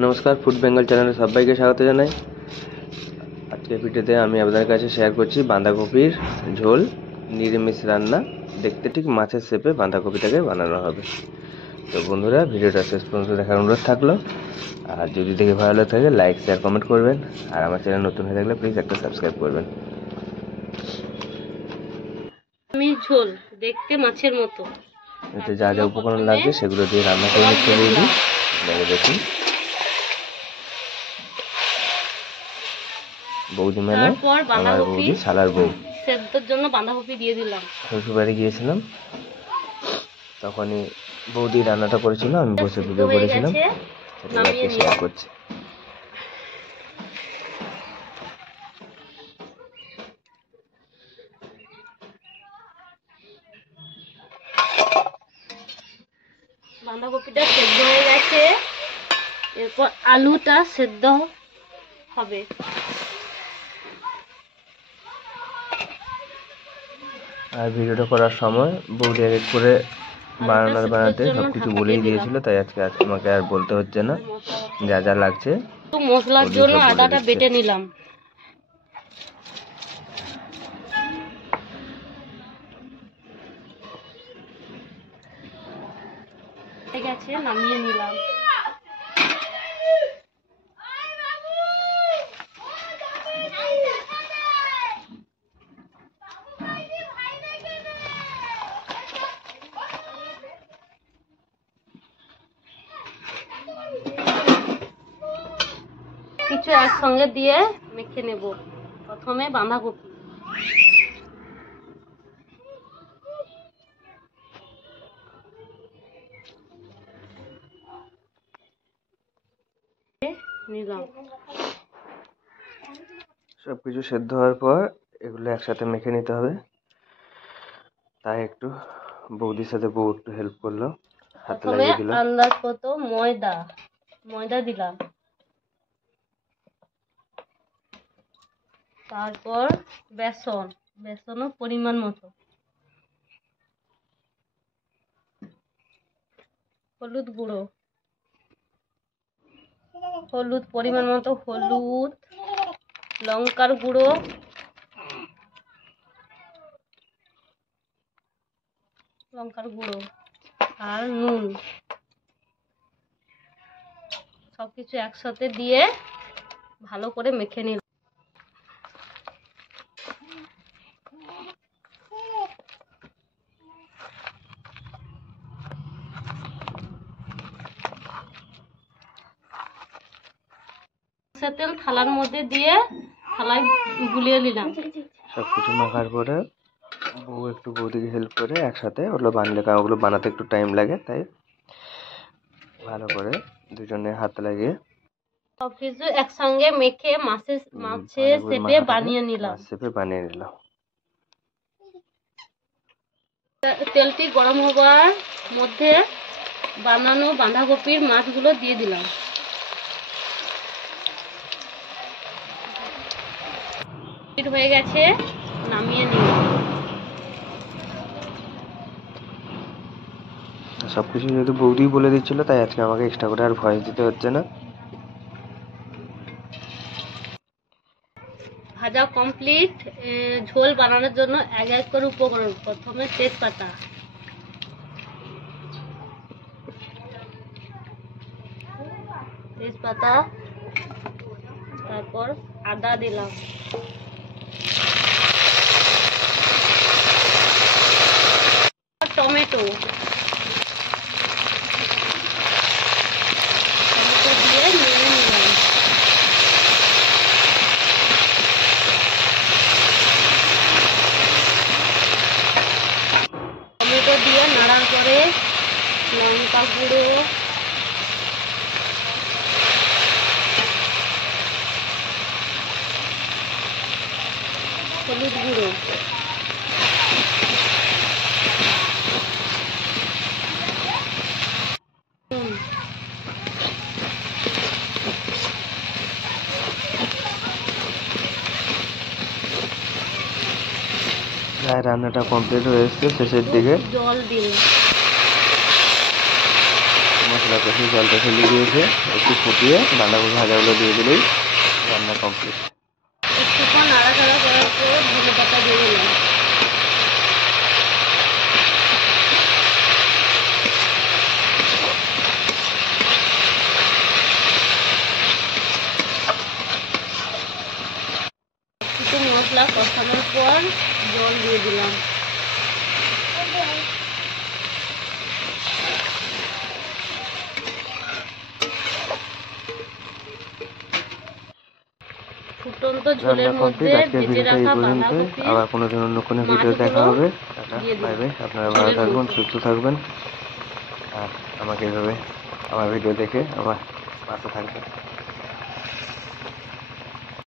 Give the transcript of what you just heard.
নমস্কার, ফুড বেঙ্গল চ্যানেলে সবাইকে স্বাগত জানাই। আজকের ভিডিওতে আমি আপনাদের কাছে শেয়ার করছি বাঁধাকপির ঝোল নিরামিষ রান্না। দেখতে ঠিক মাছের শেপে বাঁধাকপিটাকে বানানো হবে। তো বন্ধুরা, ভিডিওটা শেষ পর্যন্ত দেখার অনুরোধ থাকলো। আর যদি দেখে ভালো থাকে লাইক শেয়ার কমেন্ট করবেন। আর আমার চ্যানেল নতুন হয়ে থাকলে প্লিজ একটা সাবস্ক্রাইব করবেন। আমি ঝোল দেখতে মাছের মতো, এতে যা যা উপকরণ লাগবে সেগুলো দিয়ে রান্না করে নিতে বৌদি। দেখুন বৌদি মানে আমার বৌদি শালার বউ। সেদ্ধর জন্য বাঁধাকপি দিয়ে দিলাম। শ্বশুর বাড়ি গিয়েছিলাম, তখনই বৌদি রান্নাটা করেছিল, আমি বসে ভিডিও করেছিলাম, সেটা শেয়ার করছি। বাঁধাকপিটা সেদ্ধ হয়ে গেছে, এরপর আলুটা সেদ্ধ হবে। আর ভিডিওটা করার সময় বৌদি এক এক করে বানাতে সবকিছু বলেই দিয়েছিল, তাই আজকে আমাকে আর বলতে হচ্ছে না যা যা লাগছে। তো মশলার জন্য আদাটা বেটে নিলাম। ঠিক আছে, নামিয়ে নিলাম। কিছু একসঙ্গে দিয়ে মেখে নেব। প্রথমে বাঁধাকপি, নিলাম। সবকিছু সেদ্ধ হওয়ার পর এগুলো একসাথে মেখে নিতে হবে, তাই একটু বৌদির সাথে বউ একটু হেল্প করলো, হাতে লাগিয়ে দিল। আন্দাজ মতো ময়দা দিলাম, তারপর বেসনও পরিমাণ মতো, হলুদ পরিমাণ মতো, হলুদ, লঙ্কার গুঁড়ো, আর নুন, সবকিছু একসাথে দিয়ে ভালো করে মেখে নিলাম। তেল থালার মধ্যে দিয়ে থালায় গুলিয়ে নিলাম। সবকিছু মাখার পরে বউ একটু বৌদিকে হেল্প করে একসাথে ওগুলো বানলে, কারণ ওগুলো বানাতে একটু টাইম লাগে, তাই ভালো করে দুজনে হাত লাগিয়ে সবকিছু একসঙ্গে মেখে মাছের শেপে বানিয়ে নিলাম। তেলটি গরম হবার মধ্যে বানানো বাঁধাকপির মাছগুলো দিয়ে দিলাম। হয়ে গেছে, নামিয়ে নিলাম। সবকিছু যেহেতু বৌদি বলে দিচ্ছিল, তাই আজকে আমাকে এক্সট্রা করে আর ভয়েস দিতে হচ্ছে না। ভাজা কমপ্লিট। ঝোল বানানোর জন্য এক এক করে উপকরণ। প্রথমে তেজপাতা, তারপর আদা দিলাম, টমেটো দিয়ে নেড়ে নিলাম। টমেটো দিয়ে নাড়ার পরে লঙ্কা গুঁড়ো, হলুদ গুঁড়ো, রান্নাটা কমপ্লিট হয়ে এসছে শেষের দিকে। জল দিন। মশলা কষিয়ে জলটা ফেলে দিয়েছে, একটু ফুটিয়ে বাঁধাকপি ভাজাগুলো দিয়ে দিলেই রান্না কমপ্লিট। একটুক্ষণ নাড়াচাড়া করার পর ধনে পাতা দিয়ে দিলাম। একটু মশলা কষানোর পর জল দিয়ে দিলাম। ফুটন্ত ঝোলের রান্না মধ্যে কমপ্লিট। আজকের ভেজে ভিডিওটা এই রাখা পর্যন্তই। বাঁধাকপি আবার কোনো দিন অন্য কোনো ভিডিও দেখা মাছগুলো হবে। টাটা, দিয়ে বাই দিলাম বাই। আপনারা ভালো ঝোলের থাকবেন, মধ্যে। সুস্থ থাকবেন, আর আমাকে এভাবে আমার ভিডিও দেখে আমার পাশে থাকবেন।